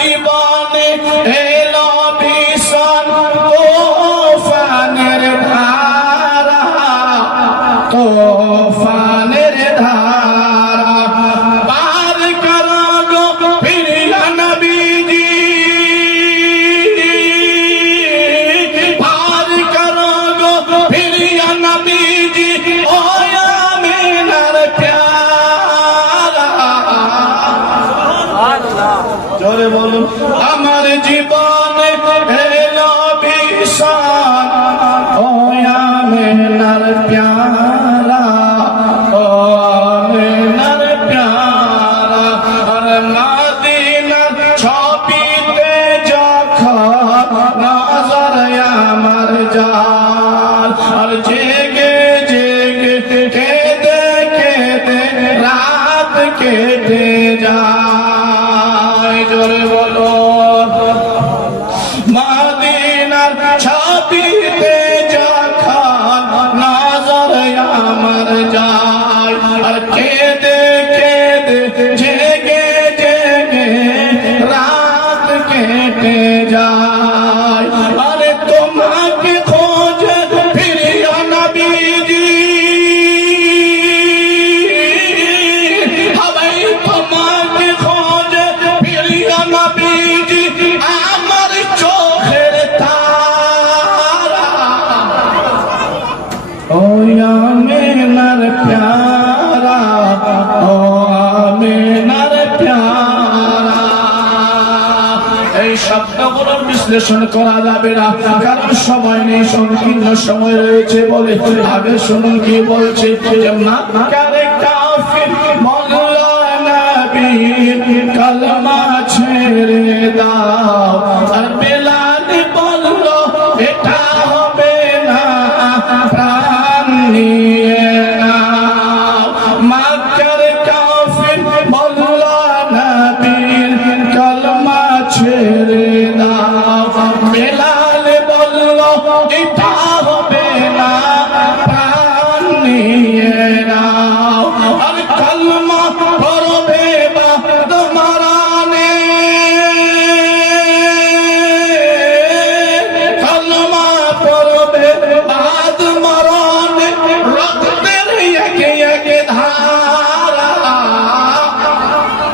জীবনে এলো ভীষণ তোফানের ধারা, তোফানের ধারা পার করো গো প্রিয় নবীজি, পার করো গো প্রিয় নবীজি ও আমিনার প্যারা। জোরে বলুন আমার জীবনে এলো ভীষণ ও আমিনার প্যারা, ও আমিনার প্যারা। আর মদিনার ছবিতে যখন নজর আমার যায়, আর জেগে জেগে কেঁদে কেঁদে রাত কেটে যায়। জোরে বলো মদিনার ছবিতে যখন নজর আমার যায়, আর কেঁদে কেঁদে জেগে জেগে রাত কেটে যায়। আরে তোমাকে খোঁজে প্রিয় নবীজি, আমি তোমাকে খোঁজে প্রিয় নবীজি আমার চোখের তারা, ও আমিনার প্যারা, ও আমিনার প্যারা। এই শব্দগুলোর বিশ্লেষণ করা যাবে না, কারণ সময় নেই, সংকীর্ণ সময় রয়েছে বলে। আগে শুনুন কি বলছে, মা কারে